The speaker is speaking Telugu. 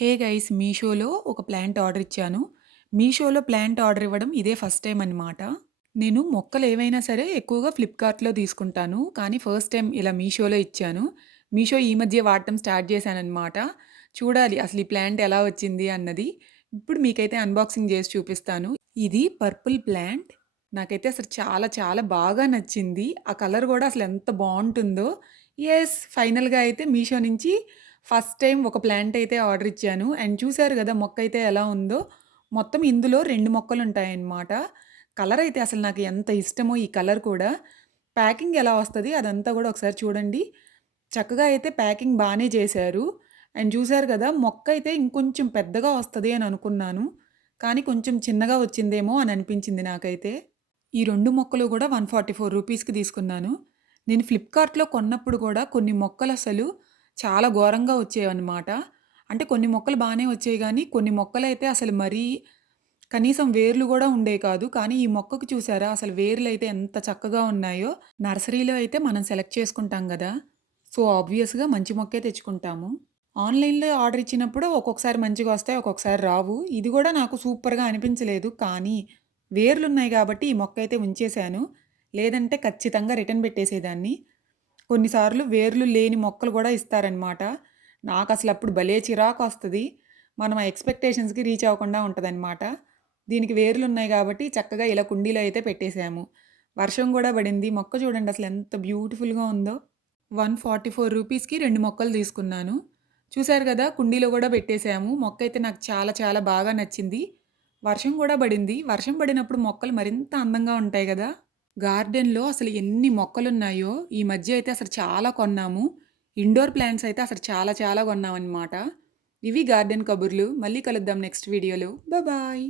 హే గైస్ మీషోలో ఒక ప్లాంట్ ఆర్డర్ ఇచ్చాను. మీషోలో ప్లాంట్ ఆర్డర్ ఇవ్వడం ఇదే ఫస్ట్ టైం అనమాట నేను మొక్కలు ఏవైనా సరే ఎక్కువగా ఫ్లిప్కార్ట్లో తీసుకుంటాను. కానీ ఫస్ట్ టైం ఇలా మీషోలో ఇచ్చాను. మీషో ఈ మధ్య వాడటం స్టార్ట్ చేశానన్నమాట. చూడాలి అసలు ఈ ప్లాంట్ ఎలా వచ్చింది అన్నది. ఇప్పుడు మీకైతే అన్బాక్సింగ్ చేసి చూపిస్తాను. ఇది పర్పుల్ ప్లాంట్ నాకైతే అసలు చాలా చాలా బాగా నచ్చింది. ఆ కలర్ కూడా అసలు ఎంత బాగుంటుందో. ఎస్ ఫైనల్గా అయితే మీషో నుంచి ఫస్ట్ టైం ఒక ప్లాంట్ అయితే ఆర్డర్ ఇచ్చాను. అండ్ చూశారు కదా మొక్క అయితే ఎలా ఉందో? మొత్తం ఇందులో రెండు మొక్కలు ఉంటాయన్నమాట. కలర్ అయితే అసలు నాకు ఎంత ఇష్టమో ఈ కలర్ కూడా. ప్యాకింగ్ ఎలా వస్తుంది అదంతా కూడా ఒకసారి చూడండి. చక్కగా అయితే ప్యాకింగ్ బాగానే చేశారు. అండ్ చూశారు కదా మొక్క అయితే ఇంకొంచెం పెద్దగా వస్తుంది అని అనుకున్నాను. కానీ కొంచెం చిన్నగా వచ్చిందేమో అని అనిపించింది నాకైతే. ఈ రెండు మొక్కలు కూడా వన్ ఫార్టీ ఫోర్ రూపీస్కి తీసుకున్నాను. నేను ఫ్లిప్కార్ట్లో కొన్నప్పుడు కూడా కొన్ని మొక్కలు అసలు చాలా ఘోరంగా వచ్చేవన్నమాట. అంటే కొన్ని మొక్కలు బాగానే వచ్చాయి కానీ కొన్ని మొక్కలు అయితే అసలు మరీ కనీసం వేర్లు కూడా ఉండే కాదు. కానీ ఈ మొక్కకు చూసారా? అసలు వేర్లు అయితే ఎంత చక్కగా ఉన్నాయో. నర్సరీలో అయితే మనం సెలెక్ట్ చేసుకుంటాం కదా. సో ఆబ్వియస్గా మంచి మొక్కే తెచ్చుకుంటాము. ఆన్లైన్లో ఆర్డర్ ఇచ్చినప్పుడు ఒక్కొక్కసారి మంచిగా వస్తాయి ఒక్కొక్కసారి రావు. ఇది కూడా నాకు సూపర్గా అనిపించలేదు. కానీ వేర్లు ఉన్నాయి కాబట్టి ఈ మొక్క అయితే ఉంచేశాను. లేదంటే ఖచ్చితంగా రిటర్న్ పెట్టేసేదాన్ని. కొన్నిసార్లు వేర్లు లేని మొక్కలు కూడా ఇస్తారనమాట నాకు అసలు అప్పుడు భలే చిరాకు వస్తుంది మనం ఎక్స్పెక్టేషన్స్కి రీచ్ అవ్వకుండా ఉంటుందన్నమాట. దీనికి వేర్లు ఉన్నాయి కాబట్టి చక్కగా ఇలా కుండీలో అయితే పెట్టేశాము. వర్షం కూడా పడింది. మొక్క చూడండి అసలు ఎంత బ్యూటిఫుల్గా ఉందో. వన్ ఫార్టీ ఫోర్ రూపీస్కి రెండు మొక్కలు తీసుకున్నాను. చూశారు కదా కుండీలో కూడా పెట్టేశాము. మొక్క అయితే నాకు చాలా చాలా బాగా నచ్చింది. వర్షం కూడా పడింది. వర్షం పడినప్పుడు మొక్కలు మరింత అందంగా ఉంటాయి కదా. గార్డెన్లో అసలు ఎన్ని మొక్కలున్నాయో ఈ మధ్య అయితే అసలు చాలా కొన్నాము. ఇండోర్ ప్లాంట్స్ అయితే అసలు చాలా చాలా కొన్నామన్నమాట. ఇవి గార్డెన్ కబుర్లు. మళ్ళీ కలుద్దాం నెక్స్ట్ వీడియోలో. బాయ్